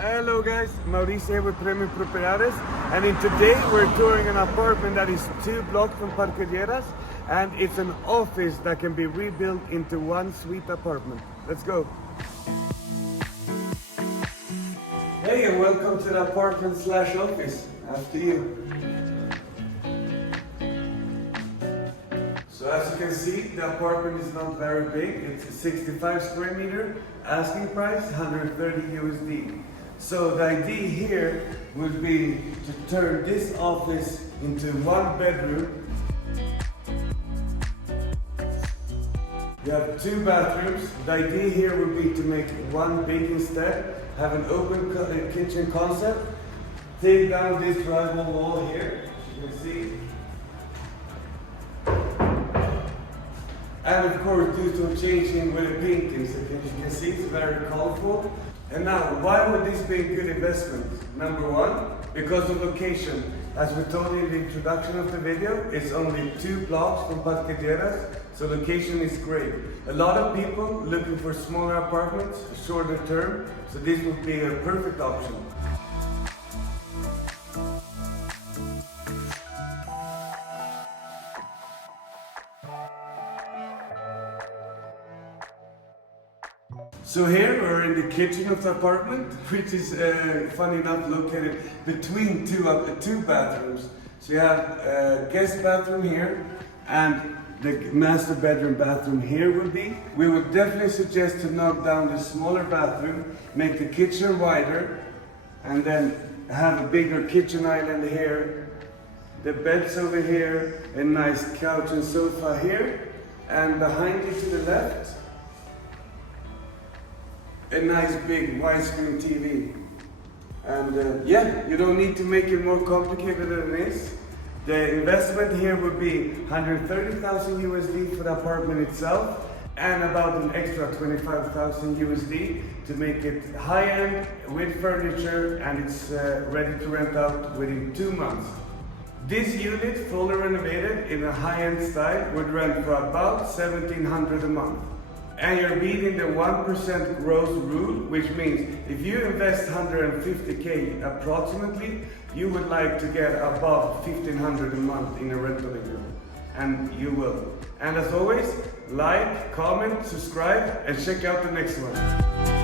Hello guys, Mauricio here with Premium Propiedades, and today we're touring an apartment that is 2 blocks from Parque Illeras, and it's an office that can be rebuilt into one suite apartment. Let's go. Hey, and welcome to the apartment / office. After you. So as you can see, the apartment is not very big. It's a 65 square meter, asking price 130 USD. So the idea here would be to turn this office into 1 bedroom. You have 2 bathrooms. The idea here would be to make one big instead, have an open kitchen concept, take down this drywall wall here, as you can see. And of course do some changing with the painting, so as you can see it's very colorful. And now, why would this be a good investment? Number one, because of location. As we told you in the introduction of the video, it's only 2 blocks from Parque Illeras, so location is great. A lot of people looking for smaller apartments, shorter term, so this would be a perfect option. So here we're in the kitchen of the apartment, which is funny enough located between two bathrooms. So you have a guest bathroom here and the master bedroom bathroom here would be. We would definitely suggest to knock down the smaller bathroom, make the kitchen wider, and then have a bigger kitchen island here. The beds over here, a nice couch and sofa here, and behind you to the left, a nice big widescreen TV. And yeah, you don't need to make it more complicated than it is. The investment here would be 130,000 USD for the apartment itself, and about an extra 25,000 USD to make it high-end with furniture, and it's ready to rent out within 2 months. This unit, fully renovated in a high-end style, would rent for about 1,700 a month. And you're beating the 1% gross rule, which means if you invest 150K approximately, you would like to get above 1,500 a month in a rental income. And you will. And as always, like, comment, subscribe, and check out the next one.